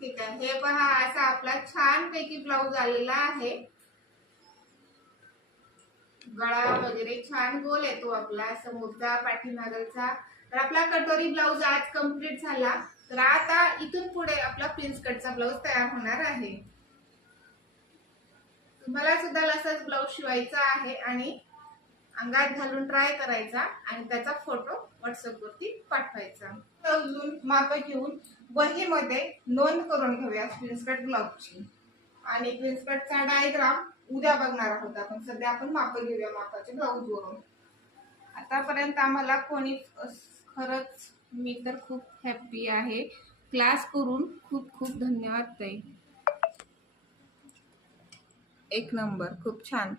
ठीक आहे, हे पहा असा आपला छान पैकी ब्लाऊज आलेला आहे। गळा वगैरे छान गोल येतो आपला, समोरचा पाठीमागचा। तर आपला कटोरी ब्लाऊज आज कंप्लीट झाला। तर आता इथून पुढे आपला प्रिन्स कटचा ब्लाऊज तयार होणार आहे। तुम्हाला सुद्धा असाच ब्लाऊज शिवायचा आहे आणि अंगात घालून ट्राय करायचा आणि त्याचा फोटो व्हॉट्सअप वरती पाठवायचा। अजून माप घेऊन वहीमध्ये नोंद करून घेऊया प्रिन्स कट ब्लाऊजची। आणि प्रिन्स कटचा डायग्राम उद्या बघणार आहोत आपण। सध्या आपण माप घेऊया मापाचे ब्लाऊज वरून। आतापर्यंत आम्हाला कोणी खरंच मी तर खूप हॅपी आहे। क्लास करून खूप खूप धन्यवाद ताई। एक नंबर, खूप छान।